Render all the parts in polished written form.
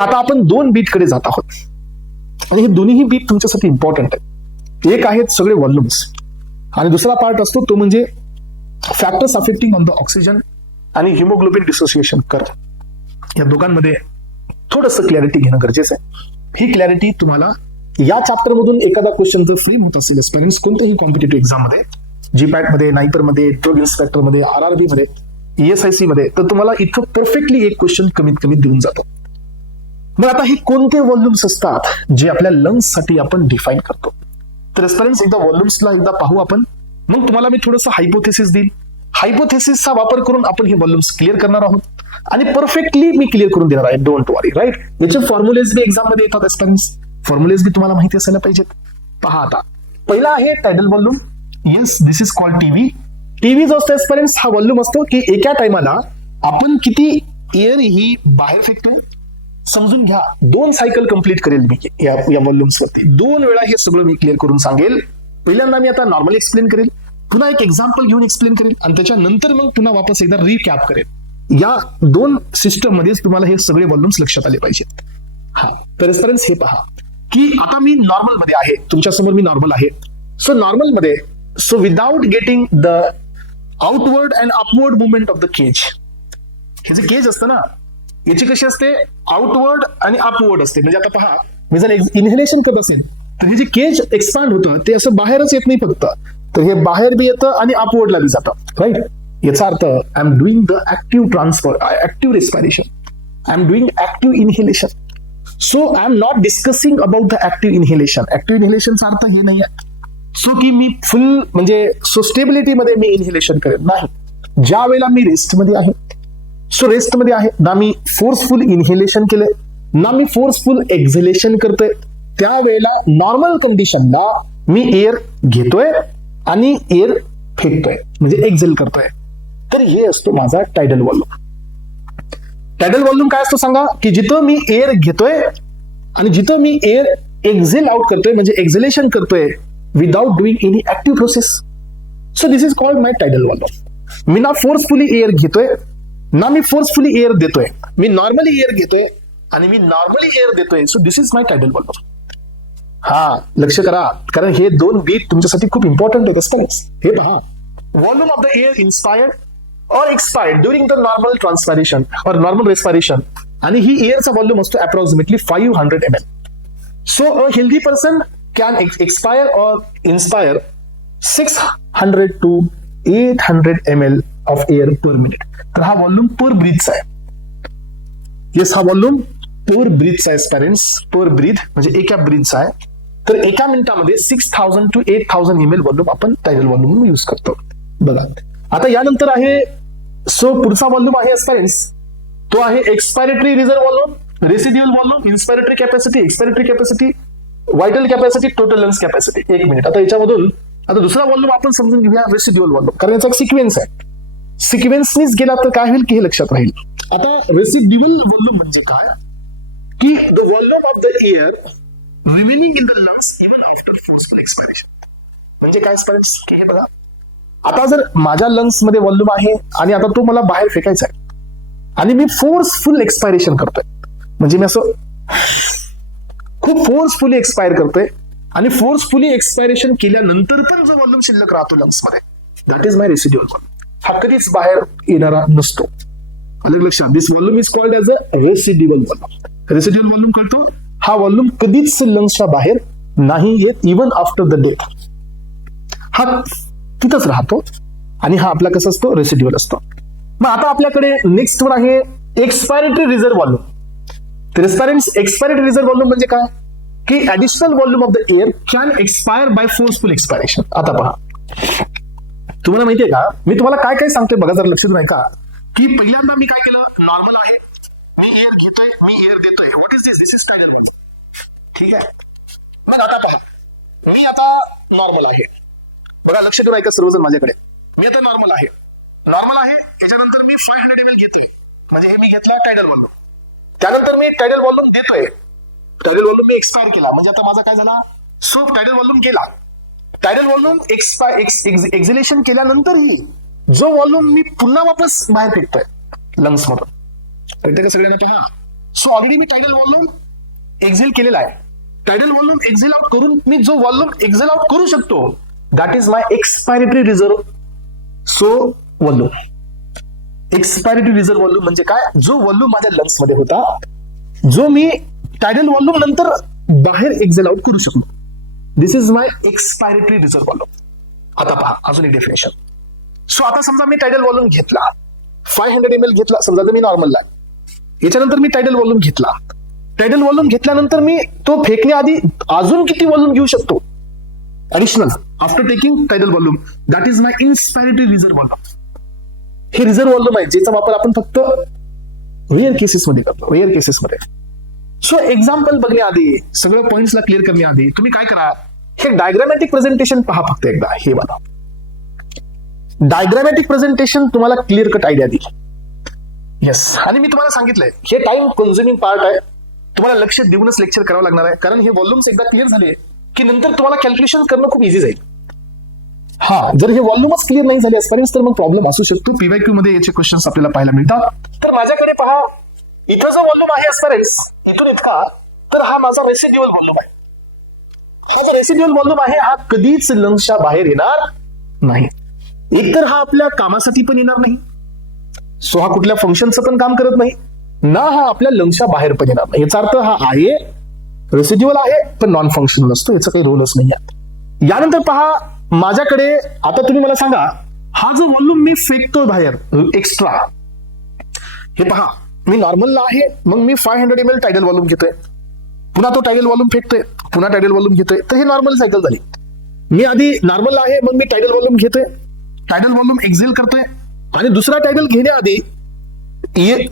आता आपण दोन बीट कडे जात आहोत आणि हे दोन्ही बीट तुमच्यासाठी इम्पॉर्टंट आहे. एक आहेत सगळे व्हॉल्युम्स आणि दुसरा पार्ट असतो तो म्हणजे factors affecting on the oxygen आणि हिमोग्लोबिन डिसोसिएशन कर्व. या दोघांमध्ये थोडंसं क्लॅरिटी घेणं गरजेचं आहे. ही क्लॅरिटी तुम्हाला या चॅप्टर मधून एखादा क्वेश्चन जर फ्रेम होत असेल एस्पिरंट्स कोणत्याही कॉम्पिटेटिव्ह एक्झाम मध्ये, जीपॅट मध्ये, नायपर मध्ये, ड्रग इन्स्पेक्टर मध्ये, आरआरबी मध्ये, ESIC मध्ये, तर तुम्हाला इथं परफेक्टली एक क्वेश्चन कमीत कमी देऊन जातो. मग आता हे कोणते व्हॉल्युम्स असतात जे आपल्या लंग्स साठी आपण डिफाईन करतो. तर एस्पिरंट्स एकदा व्हॉल्युम्सला एकदा पाहू आपण, मग तुम्हाला मी थोडंसं हायपोथेसिस देईल. हायपोथेसिसचा वापर करून आपण हे व्हॉल्युम्स क्लिअर करणार आहोत आणि परफेक्टली मी क्लिअर करून देणार आहे. Don't worry. राईट, याचे फॉर्म्युलेज बी एक्झाम मध्ये येतात एस्पिरंट्स. फॉर्म्युलेज बी तुम्हाला माहिती असायला पाहिजेत. पहा आता पहिला आहे tidal volume. Yes, this is called TV. TV जो असतो एस्पिरंट्स हा व्हॉल्यूम असतो की एका टाइमाला आपण किती एअर ही बाहेर फेकतो. समजून घ्या, 2 सायकल कंप्लीट करेल मी या व्हॉल्युम्स वरती. 2 वेळा हे सगळं मी क्लिअर करून सांगेल. पहिल्यांदा मी आता नॉर्मली एक्सप्लेन करेल, पुन्हा एक एक्झाम्पल घेऊन एक्सप्लेन करेल आणि त्याच्यानंतर मग पुन्हा वापस एकदा रिकॅप करेल. या 2 सिस्टम मध्येच तुम्हाला हे सगळे व्हॉल्युम्स लक्षात आले पाहिजेत. हा, तर एस्पिरंट्स हे पहा की आता मी नॉर्मल मध्ये आहे, तुमच्या समोर मी नॉर्मल आहे. सो नॉर्मल मध्ये, so without getting the outward and upward movement of the cage. हे जे केज असतं ना, याची कशी असते, आउटवर्ड आणि अपवर्ड असते. म्हणजे आता पहा, मी जर इन्हेलेशन करत असेल तर हे जे केज एक्सपांड होतं ते असं बाहेरच येत नाही फक्त, तर हे बाहेर बी येतं आणि अपवर्डला बी जातं. राईट, याचा अर्थ I am doing the active transfer, active respiration, I am doing active inhalation. So I am not discussing about the active inhalation. Active इन्हेलेशनचा अर्थ हे नाही आहे सो की मी फुल म्हणजे सो स्टेबिलिटी मध्ये मी इन्हेलेशन करेन, नाही. ज्या वेळेला मी रेस्ट मध्ये आहे, सो रेस्ट मध्ये आहे ना, मी फोर्सफुल इन्हेलेशन केलंय ना मी फोर्सफुल एक्झलेशन करतोय, त्यावेळेला नॉर्मल कंडिशनला मी एअर घेतोय आणि एअर फेकतोय म्हणजे एक्झेल करतोय. तर हे असतो माझा टायडल व्हॉल्यूम. टायडल व्हॉल्यूम काय असतो सांगा, की जिथं मी एअर घेतोय आणि जिथं मी एअर एक्झेल आउट करतोय म्हणजे एक्झलेशन करतोय without doing any active process. So this is called my tidal volume. मी ना फोर्सफुली एअर घेतोय ना मी फोर्सफुली एअर देतोय, मी नॉर्मली एअर घेतोय आणि मी नॉर्मली एअर देतोय. So this is my tidal volume. हा, लक्ष करा, कारण हे 2 बीट तुमच्यासाठी खूप इम्पॉर्टंट होत असतात. हे पहा, volume of the air inspired or expired during the normal transpiration or normal respiration, आणि ही एअरचा व्हॉल्यूम असतो approximately 500 ml. So a healthy person can expire or inspire 600 to 800 ml of air per minute. तर हा volume पर ब्रीथचा आहे. Yes, हा volume पर ब्रीथचा आहे parents. पर breath म्हणजे एका ब्रीथचा आहे. तर एका मिनिटामध्ये 6000 to 8000 ml व्हॉल्यूम आपण टायडल व्हॉल्यूम म्हणून यूज करतो. बघा, आता यानंतर आहे सो पुढचा व्हॉल्यूम आहे पेरेंट्स, तो आहे expiratory reserve volume, residual volume, inspiratory capacity, expiratory capacity, vital capacity, total lungs capacity. 1 minute. आता याच्यामधून आता दुसरा व्हॉल्यूम आपण समजून घेऊया, रेसिड्युअल व्हॉल्यूम, कारण याचा एक सिक्वेन्स आहे. सिक्वेन्सनीच गेला तर काय होईल की हे लक्षात राहील. आता रेसिड्युअल व्हॉल्यूम म्हणजे काय, की the volume of the air remaining in the lungs even after forceful expiration. म्हणजे काय पेरेंट्स, की हे बघा, आता जर माझ्या लंग्स मध्ये व्हॉल्यूम आहे आणि आता तो मला बाहेर फेकायचा आहे आणि मी फोर्सफुल एक्सपायरेशन करतोय, म्हणजे मी असं खूप फोर्सफुली एक्सपायर करतोय आणि फोर्सफुली एक्सपायरेशन केल्यानंतर पण जो व्हॉल्यूम शिल्लक राहतो लंग्स मध्ये, that is my residual volume. हा कधीच बाहेर येणारा नसतो. अलग लक्षात, this volume is called as a residual volume. Residual volume कळतो, हा व्हॉल्यूम कधीच लंग्सच्या बाहेर नाही येत इव्हन आफ्टर द डेथ. हा तिथंच राहतो आणि हा आपला कसं असतो, रेसिड्युअल असतो. मग आता आपल्याकडे नेक्स्ट वर आहे एक्सपायरेटरी रिझर्व व्हॉल्यूम. तर एक्सपायरेटरी रिझर्व व्हॉल्यूम म्हणजे काय, की additional volume of the air can expire by forceful expiration. आता पहा, तुम्हाला माहितीये का, मी तुम्हाला काय काय सांगतोय बघा, जरा लक्षात नाही का, की पहिल्यांदा मी काय केलं, नॉर्मल आहे, मी एअर घेतोय, मी एअर देतोय. What is this is tidal volume. ठीक आहे. मग आता पहा, मी आता नॉर्मल आहे, बघा लक्ष करू ऐका सर्वजण माझ्याकडे. मी आता नॉर्मल आहे, याच्यानंतर मी 500 ml घेतोय, म्हणजे हे मी घेतला टायडल व्हॉल्यूम. त्यानंतर मी टायडल व्हॉल्यूम देतोय, टायडल व्हॉल्यूम मी एक्सपायर केला, म्हणजे आता माझा काय झाला, सो टायडल व्हॉल्यूम गेला. टायडल व्हॉल्यूम एक्झिलेशन केल्यानंतरही जो व्हॉल्यूम मी पुन्हा वापस बाहेर फेकतोय लंग्स मधून. कळतं का सगळ्यांना. पहा, सो ऑलरेडी मी टायडल व्हॉल्यूम एक्झेल केलेला आहे. टायडल व्हॉल्यूम एक्झेल आउट करून मी जो व्हॉल्यूम एक्झेल आउट करू शकतो that is my expiratory reserve. So volume, expiratory reserve volume म्हणजे काय, जो व्हॉल्यूम माझ्या लंग्स मध्ये होता, जो मी टायडल व्हॉल्यूम नंतर बाहेर एक्झेल आउट करू शकलो. This is my expiratory reserve volume. आता पहा अजून एक डेफिनेशन. सो आता समजा मी टायडल व्हॉल्यूम घेतला 500 ml घेतला, समजा तर मी नॉर्मलला, याच्यानंतर मी टायडल व्हॉल्यूम घेतला. टायडल व्हॉल्यूम घेतल्यानंतर मी तो फेकण्याआधी अजून किती व्हॉल्यूम घेऊ शकतो additional after taking tidal volume, that is my inspiratory reserve volume. हे रिझर्व्ह व्हॉल्यूम आहे ज्याचा वापर आपण फक्त रेअर केसेसमध्ये करतो, रेअर केसेसमध्ये. सो एक्झाम्पल बघण्याआधी, सगळं पॉइंट्सला क्लिअर करण्याआधी तुम्ही काय करा, हे डायग्रामॅटिक प्रेझेंटेशन पहा फक्त एकदा. हे बघा, डायग्रामॅटिक प्रेझेंटेशन तुम्हाला क्लिअर कट आयडिया देईल. येस, आणि मी तुम्हाला सांगितलंय हे टाइम कन्झ्युमिंग पार्ट आहे, तुम्हाला लक्ष देऊनच लेक्चर करावं लागणार आहे, कारण हे व्हॉल्यूम्स एकदा क्लिअर झाले की नंतर तुम्हाला कॅल्क्युलेशन करणं खूप इझी जाईल. हा, जर हे व्हॉल्यूमच क्लिअर नाही झाले आजपर्यंत तर मग प्रॉब्लेम असू शकतो. पीवायक्यू मध्ये याचे क्वेश्चन्स आपल्याला पाहायला मिळतात. तर माझ्याकडे पहा, इथं जो व्हॉल्यूम आहे आजपर्यंत इथून इतका, तर हा माझा रेसिड्युअल व्हॉल्यूम आहे. हा जो रेसिड्युअल व्हॉल्यूम आहे हा कधीच लंग्सच्या बाहेर येणार नाही. एकतर हा आपल्या कामासाठी पण येणार नाही, सो हा कुठल्या फंक्शनचं पण काम करत नाही, ना हा आपल्या लंग्सच्या बाहेर पण येणार नाही. याचा अर्थ हा आहे रेसिड्युअल आहे पण नॉन फंक्शनल असतो, याचा काही रोलच नाही आहे. यानंतर पहा, माझ्याकडे आता तुम्ही मला सांगा, हा जो व्हॉल्यूम मी फेकतोय बाहेर एक्स्ट्रा, हे पहा मी नॉर्मलला आहे, मग मी 500 ml टायडल व्हॉल्यूम घेतोय, पुन्हा तो टायडल व्हॉल्यूम फेकतोय, पुन्हा टायडल व्हॉल्यूम घेतोय, तर हे नॉर्मल सायकल झाली. मी आधी नॉर्मलला आहे, मग मी टायडल व्हॉल्यूम घेतोय, टायडल व्हॉल्यूम एक्झेल करतोय, आणि दुसरा टायडल घेण्याआधी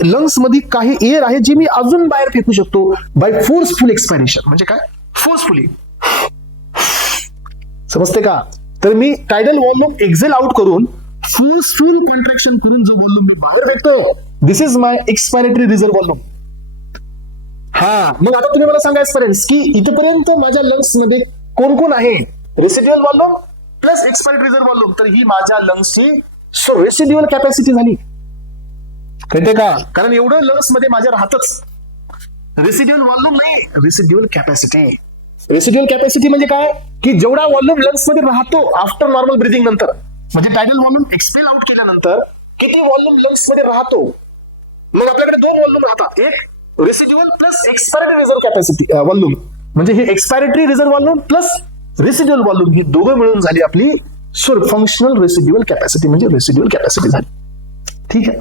लंग्स मध्ये काही एअर आहे जे मी अजून बाहेर फेकू शकतो बाय फोर्सफुल एक्सपायरेशन. म्हणजे काय, फोर्सफुली, समजते का? तर मी टायडल व्हॉल्यूम एक्झेल आउट करून फोर्सफुल कॉन्ट्रॅक्शन करून जो व्हॉल्यूम मी बाहेर फेकतो, this is my expiratory reserve volume. हा, मग आता तुम्ही मला सांगा एक्सपिरियन्स की इथपर्यंत माझ्या लंग्स मध्ये कोण कोण आहे, residual volume plus expiratory reserve volume, तर ही माझ्या लंग्सची सो रेसिड्युअल कॅपॅसिटी झाली. कळते का? कारण एवढं लंग्स मध्ये माझ्या राहतच, रेसिड्युअल व्हॉल्यूम नाही, रेसिड्युअल कॅपॅसिटी. रेसिड्युअल कॅपॅसिटी म्हणजे काय, की जेवढा व्हॉल्यूम लंग्स मध्ये राहतो आफ्टर नॉर्मल ब्रिथिंग नंतर, म्हणजे टायडल व्हॉल्यूम एक्सपेल आउट केल्यानंतर किती व्हॉल्यूम लंग्स मध्ये राहतो. मग आपल्याकडे दोन व्हॉल्यूम राहतात, एक residual plus expiratory reserve capacity volume, म्हणजे हे expiratory reserve volume plus residual volume, ही दोघं मिळून झाली आपली फंक्शनल रेसिड्युअल कॅपॅसिटी, म्हणजे रेसिड्युअल कॅपॅसिटी झाली. ठीक आहे,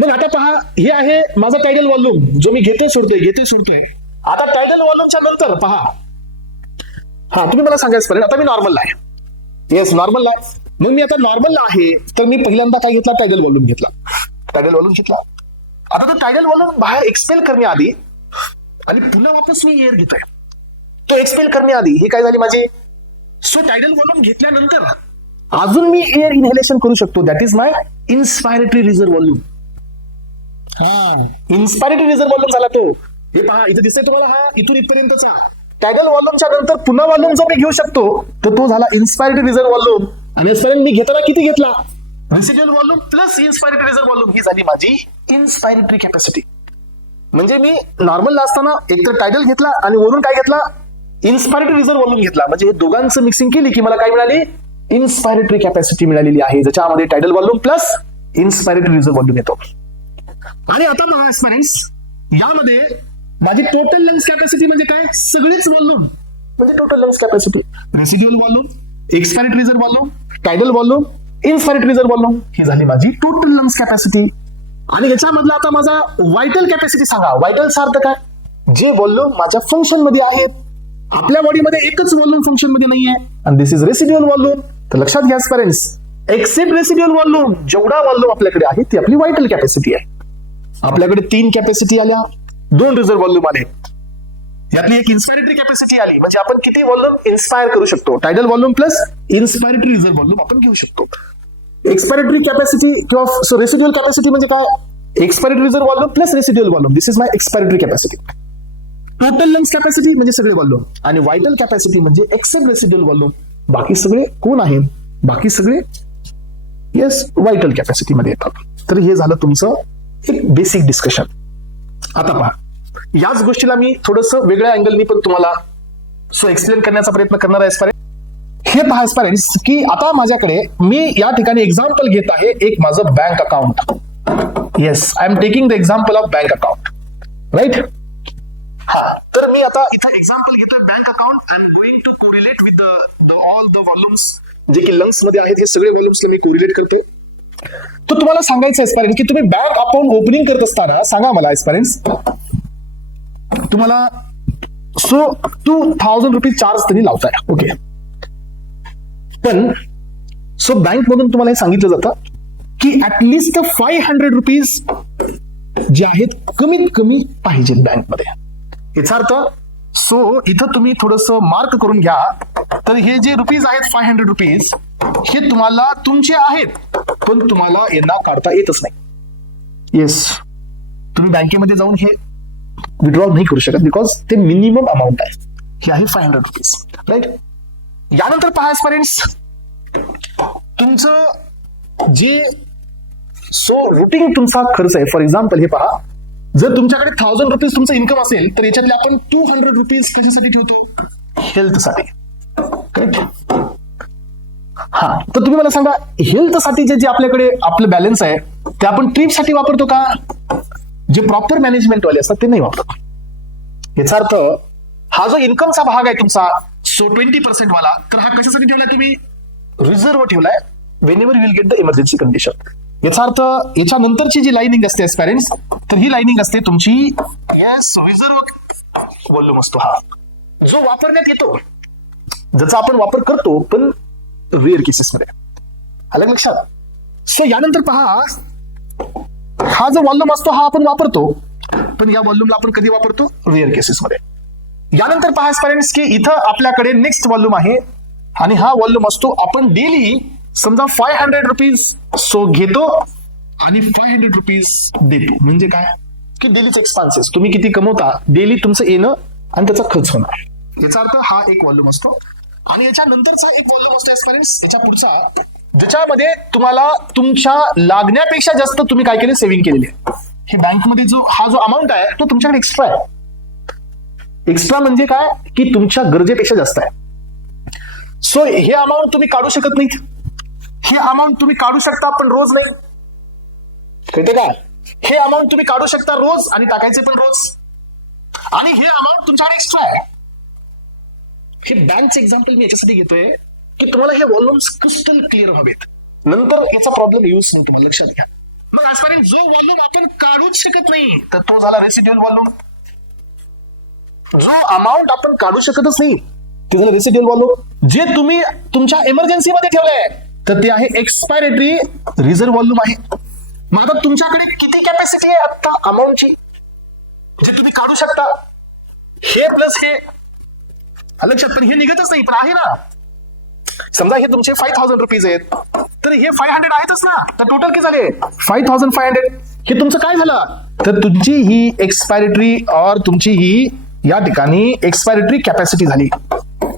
मग आता पहा, हे आहे माझा टायडल व्हॉल्यूम जो मी घेतोय सोडतोय. आता टायडल व्हॉल्यूमच्या नंतर पहा, हा तुम्ही मला सांगायचं आता मी नॉर्मलला आहे. येस, नॉर्मलला आहे. मग मी आता नॉर्मलला आहे, तर मी पहिल्यांदा काय घेतला, टायडल व्हॉल्यूम घेतला. आता तो टायडल व्हॉल्यूम बाहेर एक्सपेल करण्याआधी आणि पुन्हा वापस मी एअर घेतोय, तो एक्सपेल करण्याआधी हे काय झाली माझी, सो टायडल व्हॉल्यूम घेतल्यानंतर अजून मी एअर इनहेलेशन करू शकतो, that is my inspiratory reserve volume. हा, इन्स्पायरेटरी रिझर्व्ह व्हॉल्यूम झाला तो. हे पहा इथे दिसतंय तुम्हाला, हा इथून इथपर्यंतचा टायडल व्हॉल्यूमच्या नंतर पुन्हा व्हॉल्यूम जो मी घेऊ शकतो तर तो झाला इन्स्पायरेटरी रिझर्व्ह व्हॉल्यूम. आणि आजपर्यंत मी घेताना किती घेतला, residual volume plus inspiratory reserve volume, ही झाली माझी इन्स्पायरेटरी कॅपॅसिटी. म्हणजे मी नॉर्मलला असताना एकतर टायडल घेतला आणि वरून काय घेतला, इन्स्पायरेटरी रिझर्व्ह व्हॉल्यूम घेतला. म्हणजे हे दोघांचं मिक्सिंग केली की मला काय मिळाली, इन्स्पायरेटरी कॅपॅसिटी मिळालेली आहे, ज्याच्यामध्ये tidal volume plus inspiratory reserve volume येतो. आणि आता पहा एक्सपिरियन्स, यामध्ये माझी टोटल लंग्स कॅपॅसिटी म्हणजे काय, सगळेच व्हॉल्यूम म्हणजे total lungs capacity, residual volume, expiratory reserve volume, tidal volume, inspiratory reserve volume, ही झाली माझी टोटल लंग्स कॅपॅसिटी. आणि याच्यामधला आता माझा व्हायटल कॅपॅसिटी सांगा. व्हायटलचा अर्थ काय, जे व्हॉल्यूम माझ्या फंक्शन मध्ये आहेत. आपल्या बॉडीमध्ये एकच व्हॉल्यूम फंक्शन मध्ये नाहीये, आणि दिस इज रेसिड्युअल व्हॉल्यूम. तर लक्षात घ्या पेरेंट्स, एक्सेप्ट रेसिड्युअल व्हॉल्यूम, जेवढा व्हॉल्यूम आपल्याकडे आहे ती आपली व्हायटल कॅपॅसिटी आहे. आपल्याकडे 3 कॅपॅसिटी आल्या, 2 रिझर्व्ह व्हॉल्यूम आले, यातली एक इन्स्पायरेटरी कॅपॅसिटी आली. म्हणजे आपण किती व्हॉल्यूम इन्स्पायर करू शकतो, tidal volume plus inspiratory reserve volume आपण घेऊ शकतो. एक्सपायरेटरी कॅपॅसिटी किंवा रेसिड्युअल कॅपॅसिटी म्हणजे काय, expiratory reserve volume plus residual volume, this is my expiratory capacity. Total lungs capacity म्हणजे सगळे व्हॉल्यूम, आणि व्हायटल कॅपॅसिटी म्हणजे एक्सेप्ट रेसिड्युअल व्हॉल्यूम, बाकी सगळे कोण आहेत, बाकी सगळे येस व्हायटल कॅपॅसिटी मध्ये येतात. तर हे झालं तुमचं एक बेसिक डिस्कशन. आता पहा, याच गोष्टीला मी थोडस वेगळ्या अँगलनी पण तुम्हाला एक्सप्लेन करण्याचा प्रयत्न करणार आहे एस्पायरंट. हे पहा एस्पायरंट्स की आता माझ्याकडे मी या ठिकाणी एक्झाम्पल घेत आहे एक माझं bank account. Yes, I am taking the example of bank account, right. हा, तर मी आता इथं एक्झाम्पल घेतोय bank account and going to correlate with all the volumes जे की लंग्स मध्ये आहेत. हे सगळे व्हॉल्युम्सला मी कोरिलेट करतो. तर तुम्हाला सांगायचं एस्पायरंट की तुम्ही बँक अकाउंट ओपनिंग करत असताना सांगा मला एस्पायरंट्स, तुम्हाला 2000 रुपीज चार्ज तरी लावताय. ओके, पण बँक मधून तुम्हाला हे सांगितलं जातं की ऍटलिस्ट 500 रुपीज जे आहेत कमीत कमी पाहिजेत बँकमध्ये. याचा अर्थ इथं तुम्ही थोडस मार्क करून घ्या. तर हे जे रुपीज आहेत 500 रुपीज हे तुम्हाला तुमचे आहेत, पण तुम्हाला यांना काढता येतच नाही. येस, तुम्ही बँकेमध्ये जाऊन हे विड्रॉल नाही करू शकत बिकॉज ते मिनिमम अमाऊंट आहे. हे आहे 500 रुपीज, राईट. यानंतर पहा एस्पायरंट्स, तुमचं जे रुटीन तुमचा खर्च आहे. फॉर एक्झाम्पल हे पहा, जर तुमच्याकडे 1000 रुपीज तुमचं इन्कम असेल तर याच्यातले आपण 200 रुपीज कशासाठी ठेवतो? हेल्थसाठी, करेक्ट. हा, तर तुम्ही मला सांगा हेल्थसाठी जे आपल्याकडे आपलं बॅलन्स आहे ते आपण ट्रिपसाठी वापरतो का? जे प्रॉपर मॅनेजमेंट वाले असतात ते नाही वापरतो. याचा अर्थ हा जो इन्कमचा भाग आहे तुमचा 20% वाला, तर हा कशासाठी ठेवलाय तुम्ही? रिझर्व्ह ठेवलाय Wien ever you will get the emergency condition. याचा अर्थ याच्या नंतरची जी लाईनिंग असते पॅरेंट्स, तर ही लाईनिंग असते तुमची रिझर्व्ह व्हॉल्यूम असतो हा जो वापरण्यात येतो, ज्याचा आपण वापर करतो पण रेअर केसेसमध्ये. आलं लक्षात? यानंतर पहा, हा जो व्हॉल्यूम असतो हा आपण वापरतो, पण या व्हॉल्यूमला आपण कधी वापरतो? रेअर केसेसमध्ये. यानंतर पहा पॅरेंट्स की इथं आपल्याकडे नेक्स्ट व्हॉल्यूम आहे आणि हा व्हॉल्यूम असतो आपण डेली समजा 500 रुपीज घेतो आणि 500 रुपीज देतो. म्हणजे काय की डेलीचे एक्सपेन्सेस, तुम्ही किती कमवता डेली तुमचं येणं आणि त्याचा खर्च होणार. याचा अर्थ हा एक व्हॉल्यूम असतो. आणि याच्या नंतरचा एक व्हॉल्यूम असतो पॅरेंट्स, याच्या पुढचा, ज्याच्यामध्ये तुम्हाला तुमच्या लागण्यापेक्षा जास्त तुम्ही काय केले? सेव्हिंग केलेली आहे. ही बँकमध्ये हा जो अमाऊंट आहे तो तुमच्याकडे एक्स्ट्रा आहे. एक्स्ट्रा म्हणजे काय की तुमच्या गरजेपेक्षा जास्त आहे. हे अमाऊंट तुम्ही काढू शकत नाहीत. हे अमाऊंट तुम्ही काढू शकता पण रोज नाही, कळते का? हे अमाऊंट तुम्ही काढू शकता रोज आणि टाकायचे पण रोज, आणि हे अमाऊंट तुमच्याकडे एक्स्ट्रा आहे. हे बँकचं एक्झाम्पल मी याच्यासाठी घेतोय की तुम्हाला हे व्हॉल्युम्स क्रिस्टल क्लिअर व्हावेत. नंतर याचा प्रॉब्लेम येऊच नाही, तुम्हाला लक्षात घ्या. मग आजपर्यंत जो व्हॉल्यूम आपण काढूच शकत नाही तर तो झाला रेसिड्युअल व्हॉल्यूम. जो अमाऊंट आपण काढू शकतच नाही ते झालं रेसिड्युअल व्हॉल्यूम. जे तुम्ही तुमच्या इमर्जन्सी मध्ये ठेवलंय तर ते आहे एक्सपायरेटरी रिझर्व्ह व्हॉल्यूम आहे. मग आता तुमच्याकडे किती कॅपॅसिटी आहे आता अमाऊंटची जे तुम्ही काढू शकता? हे प्लस हे लक्षात, पण हे निघतच नाही, पण आहे ना. समजा हे तुमचे 5000 रुपीज आहेत तर हे 500 आहेतच ना, तर टोटल किती झाले? 5500. हे तुमचं काय झालं? तर तुमची ही एक्सपायरेटरी और तुमची ही या ठिकाणी एक्सपायरेटरी कॅपॅसिटी झाली.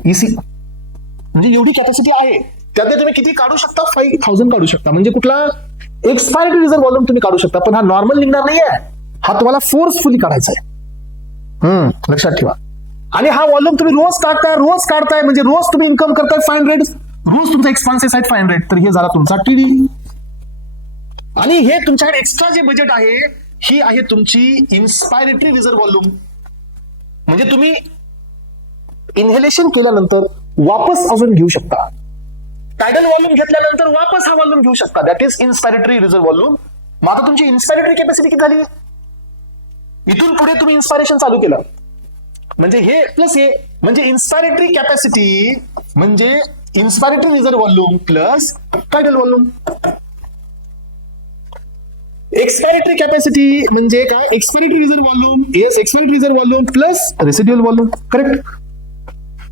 इसी म्हणजे एवढी कॅपॅसिटी आहे, त्यातले तुम्ही किती काढू शकता? 5000 काढू शकता. म्हणजे कुठला एक्सपायरेटरी रिझर्व्ह व्हॉल्यूम तुम्ही काढू शकता, पण हा नॉर्मल निघणार नाहीये, हा तुम्हाला फोर्सफुली काढायचा आहे. लक्षात ठेवा. आणि हा व्हॉल्यूम तुम्ही रोज काढताय म्हणजे रोज तुम्ही इन्कम करताय 500, रोज तुमचा एक्सपेन्सेस आहेत 500, तर हे झाला तुमचा टीडी. आणि हे तुमच्याकडे एक्स्ट्रा जे बजेट आहे ही आहे तुमची इन्स्पायरेटरी रिझर्व्ह व्हॉल्यूम. म्हणजे तुम्ही इनहेलेशन केल्यानंतर वापस अजून घेऊ शकता. टायडल व्हॉल्यूम घेतल्यानंतर वापस हा व्हॉल्यूम घेऊ शकता. That is inspiratory reserve volume. मग आता तुमची इन्स्पायरेटरी कॅपॅसिटी किती झाली? इथून पुढे तुम्ही इन्स्पायरेशन चालू केलं म्हणजे हे प्लस हे, म्हणजे इन्स्पायरेटरी कॅपॅसिटी म्हणजे inspiratory reserve volume plus tidal volume. Expiratory capacity म्हणजे काय? Expiratory reserve volume. Yes, expiratory reserve volume plus residual volume, correct.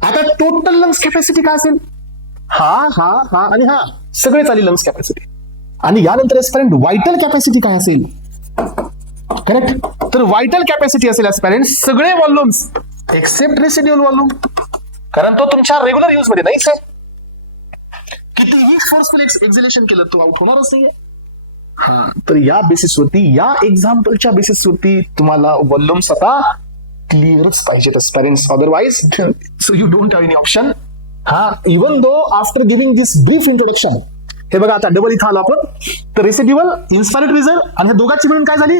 आता टोटल लंग्स कॅपॅसिटी काय असेल? हा आणि हा सगळे चालेल लंग्स कॅपॅसिटी. आणि यानंतर एस्पायरंट व्हायटल कॅपॅसिटी काय असेल? करेक्ट. तर व्हायटल कॅपॅसिटी असेल एस्पायरंट सगळे व्हॉल्यूम्स एक्सेप्ट रेसिड्युअल व्हॉल्यूम, कारण तो तुमच्या रेग्युलर यूज मध्ये नाहीच आहे. कितीही फोर्सफुल एक्झिलेशन केलं तो आउट होणारच नाहीये. तर या बेसिसवरती, या एक्झाम्पलच्या बेसिसवरती तुम्हाला वॉल्युम्स आता क्लिअरच पाहिजेत parents, otherwise so you don't have any option. Even though after giving this brief introduction, हे बघा आता डबल इथं आलो आपण, तर रेसिड्युअल, इन्स्पायरेटरी रिझर्व आणि ह्या दोघांची मिळून काय झाली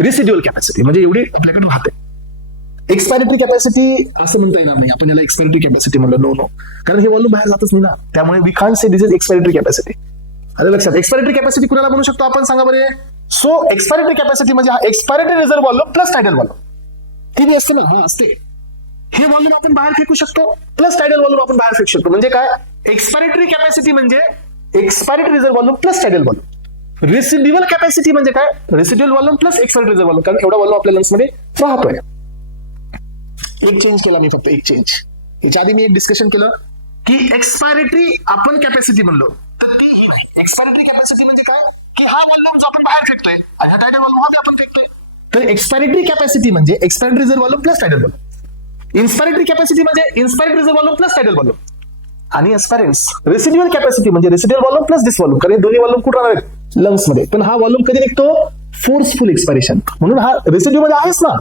रेसिड्युअल कॅपॅसिटी, म्हणजे एवढी आपल्याकडे राहते. एक्सपायरेटरी कॅपॅसिटी असं म्हणता येणार नाही, आपण याला एक्सपायरेटरी कॅपॅसिटी म्हणलं, नो, कारण हे वॉल्यूम बाहेर जातच नाही ना, त्यामुळे we can't say this is expiratory capacity. आलं लक्षात? एक्सपायरेटरी कॅपॅसिटी कुणाला म्हणू शकतो आपण, सांगा बरे. सो एक्सपायरेटरी कॅपॅसिटी म्हणजे हा expiratory reserve volume plus tidal volume, किती असतं ना, असते. हे वॉल्यूम आपण बाहेर फेकू शकतो, प्लस टायडल वॉल्यूम आपण बाहेर फेकू शकतो. म्हणजे काय, एक्सपायरेटरी कॅपॅसिटी म्हणजे expiratory reserve volume plus tidal volume. Residual capacity म्हणजे काय, residual volume plus expiratory reserve volume, कारण एवढा वॉल्यूम आपल्या लंग्स मध्ये राहतोय. एक चेंज केला मी, फक्त एक चेंज. याच्या आधी मी एक डिस्कशन केलं की एक्सपायरेटरी आपण कॅपॅसिटी म्हणलो, तर ती ही नाही. एक्सपायरेटरी कॅपॅसिटी म्हणजे काय, की हा वॉल्यूम जो आपण बाहेर फेकतोय आणि हा टायडल वॉल्यूम हा आपण फेकतोय. तर एक्सपायरेटरी कॅपॅसिटी म्हणजे expiratory reserve volume plus tidal volume. Inspiratory capacity म्हणजे inspiratory reserve volume plus tidal volume. आणि एस्पायरेन्स रेसिड्युअल कॅपॅसिटी म्हणजे residual volume plus this volume, कारण दोन्ही वॉल्यूम कुठे राहणार आहेत, लंग्स मध्ये. पण हा वॉल्यूम कधी निघतो, फोर्सफुल एक्सपायरेशन, म्हणून हा रेसिड्यू मध्ये आहेच ना.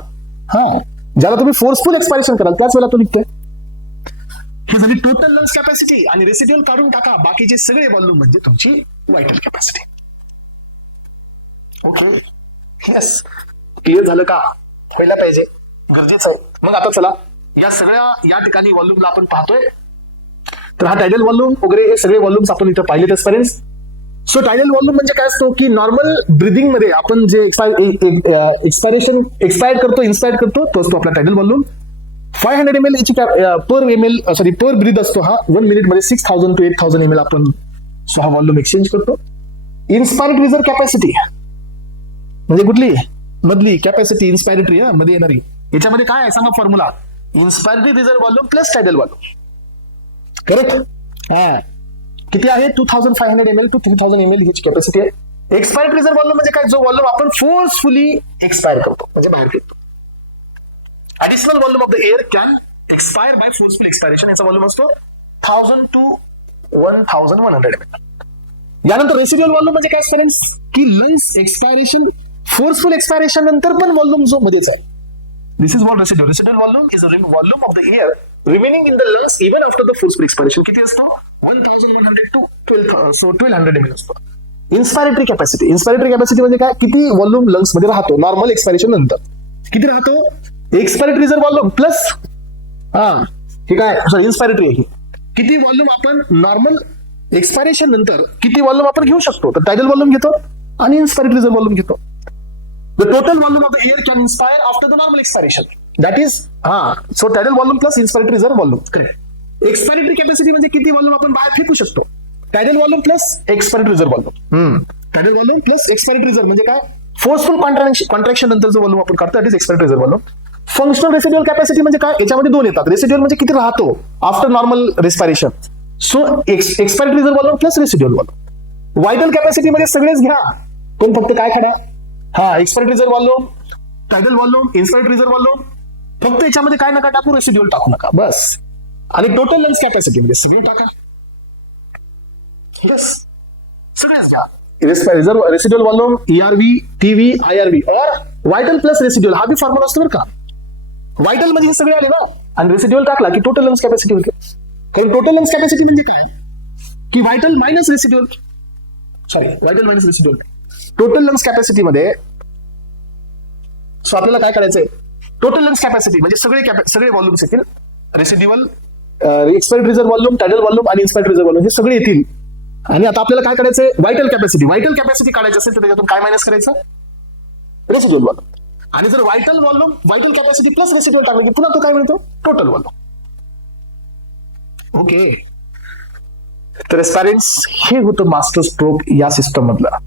ज्याला तुम्ही फोर्सफुल एक्सपायरेशन कराल त्याच वेळेला तो निघतोय. ही झाली टोटल लंग्स कॅपॅसिटी, आणि रेसिड्युअल काढून टाका, बाकीचे सगळे वॉल्यूम म्हणजे तुमची vital capacity. Okay, yes, clear झालं का, व्हायला पाहिजे, गरजेचं आहे. मग आता चला या सगळ्या या ठिकाणी वॉल्यूमला आपण पाहतोय. तर हा टायडल वॉल्यूम वगैरे हे सगळे वॉल्यूम्स आपण इथं पाहिलेत एस्पायरेंट्स. सो टायडल वॉल्यूम म्हणजे काय असतो, की नॉर्मल ब्रिदिंग मध्ये आपण जे एक्सपायरेशन एक्सपायर करतो, इन्स्पायर करतो, तो असतो आपला टायडल वॉल्यूम. 500 ml याची पर ब्रीथ असतो हा. 1 मिनिट मध्ये 6000 to 8000 ml आपण हा वॉल्यूम एक्सचेंज करतो. इन्स्पायरेटरी रिझर्व कॅपॅसिटी म्हणजे कुठली, मधली कॅपॅसिटी, इन्स्पायरेटरी मध्ये येणारी. याच्यामध्ये काय आहे सांगा formula, inspiratory reserve volume plus tidal volume. Correct. किती आहे, 2500 ml to 3000 ml ह्याची कॅपॅसिटी आहे. एक्सपायरेटरी रिझर्व वॉल्यूम म्हणजे काय, जो वॉल्यूम आपण फोर्सफुली एक्सपायर करतो, म्हणजे बाहेर फेकतो. Additional volume of the air can expire by forceful expiration. याचा वॉल्यूम असतो 1000 to 1100 ml. यानंतर रेसिड्युअल वॉल्यूम म्हणजे काय फ्रेंड्स, की लंग्स एक्सपायरेशन, फोर्सफुल एक्सपायरेशन नंतर पण वॉल्यूम जो मध्येच आहे. This is what residual. Residual volume is the volume of the air remaining in the lungs even after the forceful expiration. किती असतो, 1100 to 1200 ml असतो. इन्स्पायरेटरी कॅपॅसिटी, इन्स्पायरेटरी कॅपॅसिटी म्हणजे काय, किती वॉल्यूम लंग्स मध्ये राहतो नॉर्मल एक्सपायरेशन नंतर, किती राहतो, एक्सपायरेटरी रिझर्व वॉल्यूम प्लस हे काय, सॉरी इन्स्पायरेटरी आहे, किती वॉल्यूम आपण नॉर्मल एक्सपायरेशन नंतर किती वॉल्यूम आपण घेऊ शकतो, तर टायडल वॉल्यूम घेतो आणि इन्स्पायरेटरी रिझर्व वॉल्यूम घेतो. The total volume of the air can inspire after the normal expiration, that is so tidal volume plus inspiratory reserve volume. Correct. Expiratory capacity म्हणजे किती वॉल्यूम आपण बाहेर फेकू शकतो, tidal volume plus expiratory reserve volume. Tidal volume plus expiratory reserve म्हणजे काय, forceful contraction नंतर जो वॉल्यूम आपण काढतो that is expiratory reserve volume. Functional residual capacity म्हणजे काय, याच्यामध्ये दोन येतात. रेसिड्युअल म्हणजे किती राहतो after normal respiration, so expiratory reserve volume plus residual volume. Vital capacity मध्ये सगळेच घ्या, पण फक्त काय काढा, expiratory reserve volume, tidal volume, inspiratory reserve volume, फक्त याच्यामध्ये काय नका टाकू, रेसिड्युअल टाकू नका बस. आणि टोटल लंग्स कॅपॅसिटी मध्ये सगळं टाका, यस सगळेच घ्या. Residual volume, ERV, TV, IRV और व्हायटल प्लस रेसिड्युअल, हा बी फॉर्म्युला असतो बरं का. व्हायटल मध्ये हे सगळे आले ना, आणि रेसिड्युअल टाकला की टोटल लंग्स कॅपॅसिटी होते. कारण टोटल लंग्स कॅपॅसिटी म्हणजे काय, की vital minus residual, sorry vital minus residual. Total lungs capacity मध्ये सो आपल्याला काय करायचंय, टोटल लंग्स कॅपॅसिटी म्हणजे सगळे वॉल्यूम्स येतील, residual, expiratory reserve volume, tidal volume आणि इन्स्पायरेटरी रिझर्व वॉल्यूम हे सगळे येतील. आणि आता आपल्याला काय करायचंय, व्हायटल कॅपॅसिटी. व्हायटल कॅपॅसिटी काढायची असेल तर त्याच्यातून काय मायनस करायचं, रेसिड्युअल वॉल्यूम. आणि जर vital volume, vital capacity plus residual टाकलं की पुन्हा तो काय मिळतो, टोटल वॉल्यूम. ओके, तर पॅरेंट्स हे होतं मास्टर स्ट्रोक या सिस्टम मधलं.